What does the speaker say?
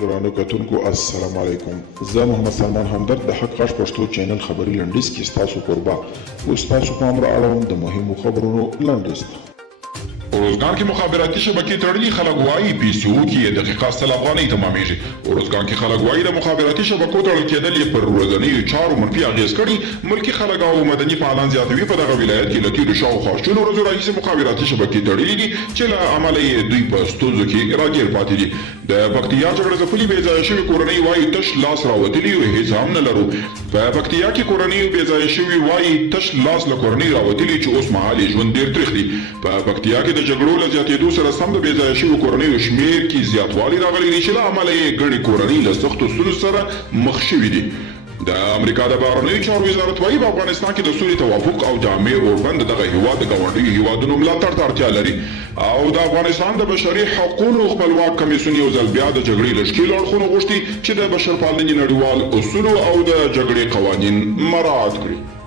ګرانو کتونکو السلام علیکم. زه محمد سلمان همدرد د حق غږ پښتو چینل خبري لنډیز کې ستاسو کوربه اوس تاسو پام را اړوم د مهمو خبرونو لنډیز ته. ارزګان کې مخابراتي شبکې تړلي خلک وایي پی سی او کې دقیقه 100 افغانۍ تمامیږي. ارزګان کې خلک وایي د مخابراتي شبکو تړل کېدل یې پر ورځنیو چارو منفي اغېز کړي. ملکي خلک او مدني فعالان زیاتوي په دغه ولایت کې له تېرو شاوخوا شلو ورځو راهیسې مخابراتي شبکې تړلي دي چې له امله یې دوی په ستونزو کې راګیر پاتې دي. د پکتیا جګړه ځپلي بې ځایه شوي کورنۍ وایي تش لاس راوتلي یو هېڅ هم نه لرو. په پکتیا کې کورنۍ بې ځایه شوي وایي تش لاس له کورنۍ راوتلي چې اوس مهال یې ژوند ډېر تریخ دی. په پکتیا کې د جګړو له زیاتېدو سره سم د بې ځایه شویو کورنیو شمېر کې زیاتوالی راغلی دی چې له امله یې ګڼې کورنۍ له سختو ستونزو سره مخ شوي دي. د امریکا د بهرنیو چارو وزارت وایي په افغانستان کې د سولې توافق او جامع اوربند دغه هیواد د ګاونډیو هیوادونو ملاتړ ته اړتیا لري او د افغانستان د بشري حقوقو خپلواک کمیسیون یو ځل بیا د جګړې له ښکېلو اړخونو غوښتي چې د بشرپالنې نړیوال اصولو او د جګړې قوانین مراعات کړي.